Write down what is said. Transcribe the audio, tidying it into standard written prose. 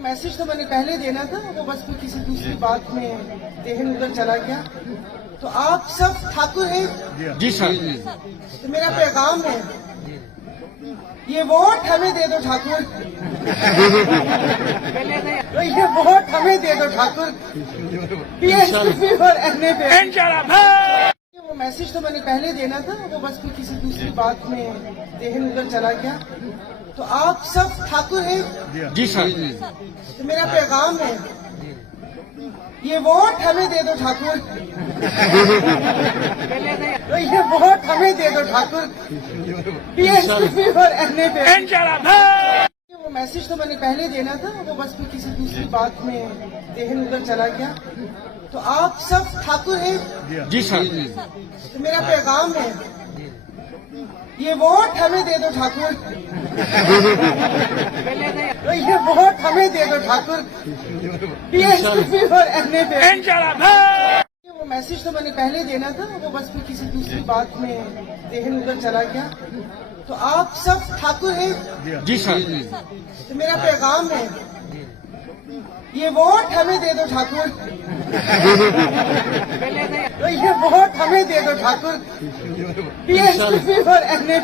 Message तो मैंने पहले देना था, वो बस फिर किसी दूसरी बात में देहन उधर चला गया। तो आप सब ठाकुर हैं जी सर। तो मेरा पैगाम है, ये वोट हमें दे दो ठाकुर। तो ये वोट हमें दे दो ठाकुर। PSP और NA वो मैसेज तो मैंने पहले देना था, वो बस फिर किसी दूसरी बात में देहन उधर चला गया। तो आप सब ठाकुर हैं जी सर। तो मेरा पैगाम है, ये वोट हमें दे दो ठाकुर। तो ये वोट हमें दे दो ठाकुर। PSP और NA वो मैसेज तो मैंने पहले देना था, वो बस फिर किसी दूसरी बात में देहन उधर चला गया। तो आप सब ठाकुर हैं जी सर। तो मेरा पैगाम है, ये वोट हमें दे दो ठाकुर। तो ये वोट हमें दे दो ठाकुर। PSP और NA वो मैसेज तो मैंने पहले देना था, वो बस फिर किसी दूसरी बात में देहन उधर चला गया। तो आप सब ठाकुर हैं जी सर। तो मेरा पैगाम है, ये वोट हमें दे दो ठाकुर। तो ये वोट हमें दे दो ठाकुर। PSP और NA